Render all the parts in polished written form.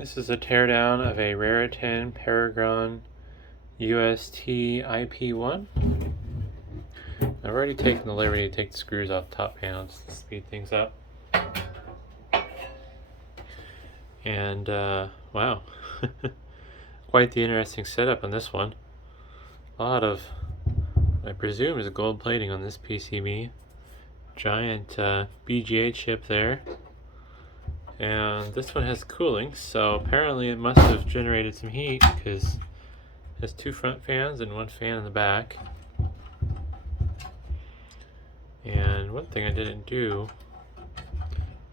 This is a teardown of a Raritan Paragon USTIP1. I've already taken the liberty to take the screws off the top panels to speed things up. And wow, quite the interesting setup on this one. A lot of, I presume, is gold plating on this PCB. Giant BGA chip there. And this one has cooling, so apparently it must have generated some heat because it has two front fans and one fan in the back. And one thing I didn't do,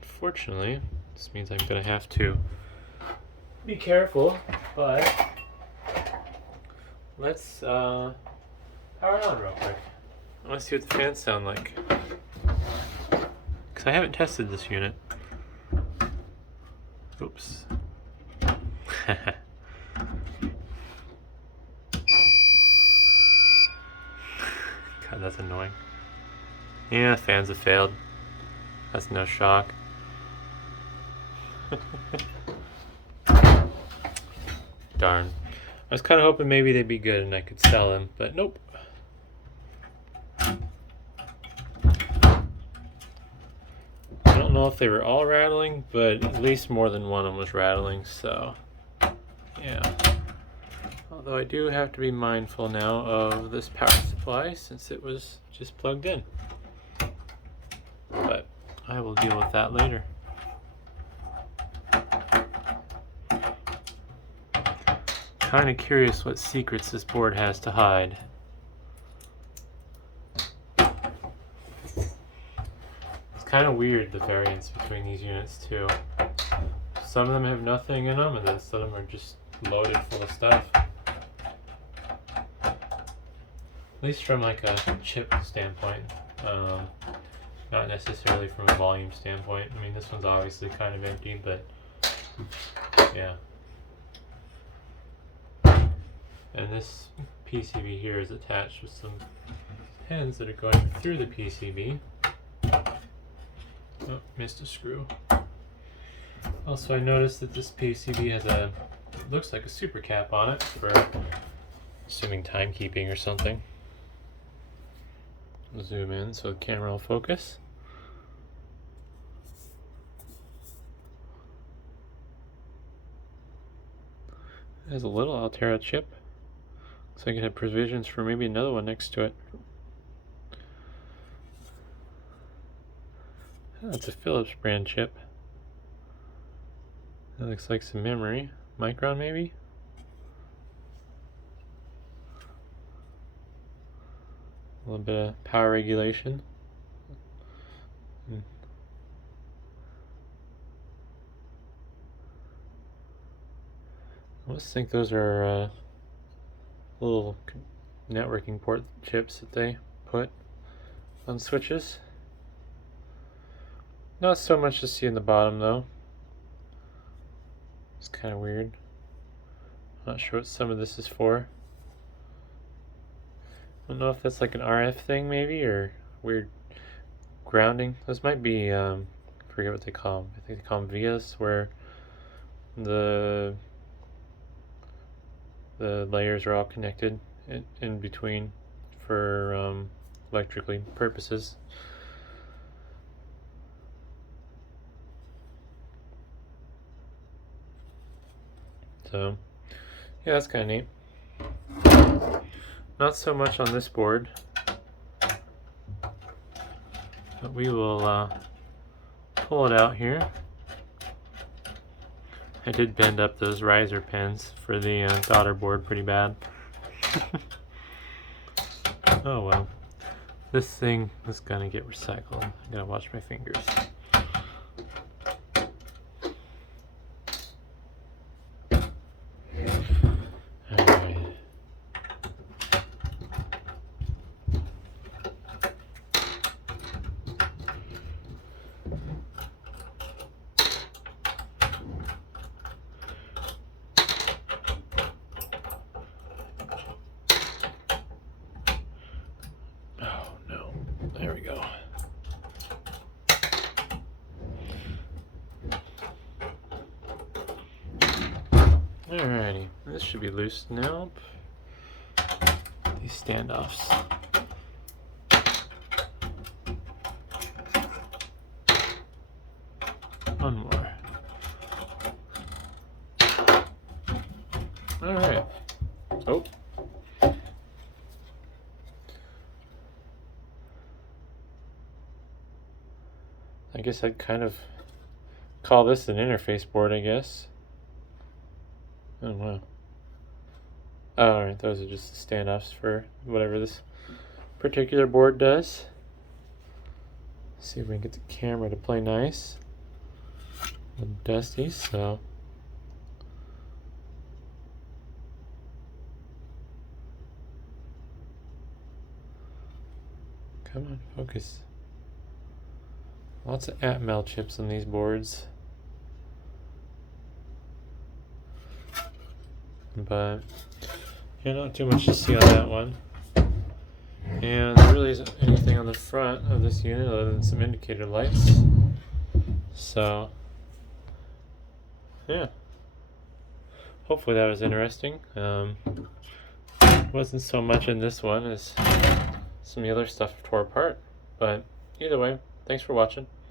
unfortunately, this means I'm going to have to be careful, but let's power it on real quick. I want to see what the fans sound like, because I haven't tested this unit. Oops. God, that's annoying. Yeah, fans have failed. That's no shock. Darn. I was kind of hoping maybe they'd be good and I could sell them, but nope. I don't know if they were all rattling, but at least more than one of them was rattling, so yeah. Although I do have to be mindful now of this power supply since it was just plugged in. But I will deal with that later. Kind of curious what secrets this board has to hide. It's kind of weird, the variance between these units too. Some of them have nothing in them, and then some of them are just loaded full of stuff. At least from like a chip standpoint, not necessarily from a volume standpoint. I mean, this one's obviously kind of empty, but yeah. And this PCB here is attached with some pins that are going through the PCB. Oh, missed a screw. Also, I noticed that this PCB has a, looks like a super cap on it for, assuming timekeeping or something. I'll zoom in so the camera will focus. It has a little Altera chip. Looks like it had provisions for maybe another one next to it. Oh, it's a Philips brand chip. That looks like some memory. Micron maybe? A little bit of power regulation. I almost think those are little networking port chips that they put on switches. Not so much to see in the bottom though. It's kind of weird. Not sure what some of this is for. I don't know if that's like an RF thing maybe, or weird grounding. Those might be, I forget what they call them. I think they call them vias, where the layers are all connected in between for electrically purposes. So yeah, that's kind of neat. Not so much on this board, but we will pull it out here. I did bend up those riser pins for the daughter board pretty bad. Oh well. This thing is gonna get recycled. I gotta watch my fingers. There we go. Alrighty, this should be loose now. These standoffs. One more. Alright. Oh. I guess I'd kind of call this an interface board, I guess. Oh, wow. Oh, alright, those are just the standoffs for whatever this particular board does. Let's see if we can get the camera to play nice. And dusty, so. Come on, focus. Lots of Atmel chips on these boards. But yeah, not too much to see on that one. And there really isn't anything on the front of this unit other than some indicator lights. So yeah, hopefully that was interesting. Wasn't so much in this one as some of the other stuff tore apart, but either way, thanks for watching.